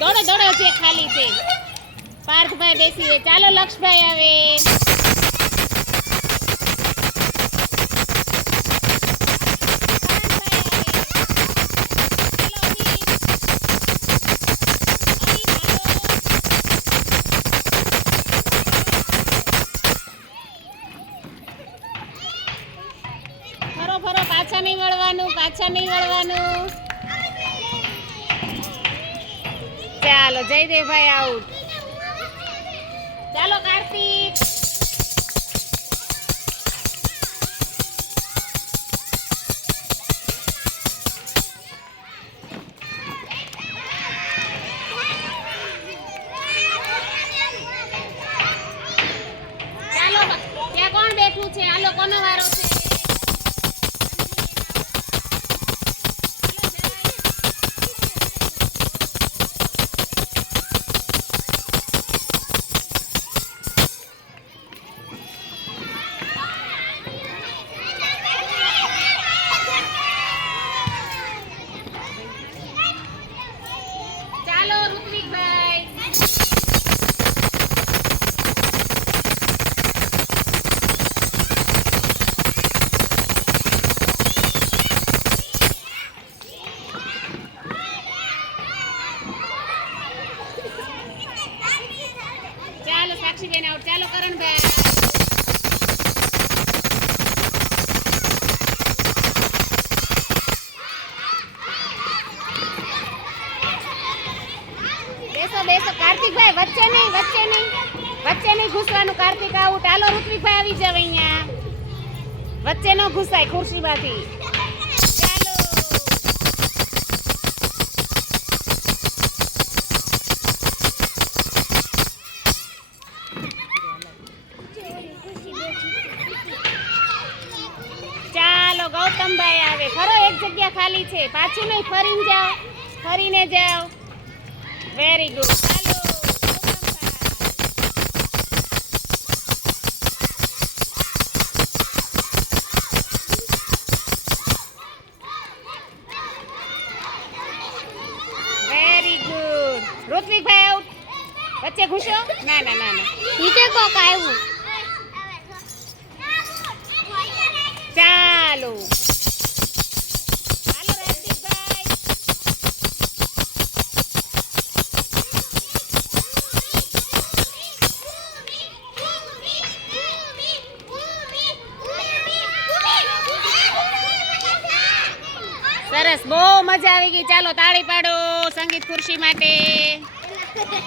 દોડો દોડો છે ખાલી છે. પાર્થભાઈ બેસી ચાલો લક્ષભાઈ આવે. ફરો ફરો, પાછા નહીં વળવાનું પાછા નહીં વળવાનું ચાલો જયદેવભાઈ આઉટ ચાલો કાર્તિક ચાલો ત્યાં કોણ બેઠું છે આ લોકોનો વારો છે સાક્ષીબેન આઉટ ચાલો કરણભાઈ બેસો બેસો. કાર્તિકભાઈ, વચ્ચે નહીં વચ્ચે નહીં. વચ્ચે નહીં ઘૂસવાનું. કાર્તિક આવું. ચાલો, ઋત્વિકભાઈ આવી જાવ અહીંયા. વચ્ચે ન ઘૂસાય ખુરશીમાંથી. ગૌતમભાઈ આવે. ખરો એક જગ્યા ખાલી છે. પાછું નહીં ફરીને જાઓ. ફરીને જાઓ. વેરી ગુડ ચાલો વેરી ગુડ ઋત્વિકભાઈ આઉટ વચ્ચે ઘૂસો? ના ના ના ના. નીચે કોક આવ્યું. ચાલો. સરસ. બહુ મજા આવી ગઈ. ચાલો તાળી પાડો સંગીત ખુરશી માટે.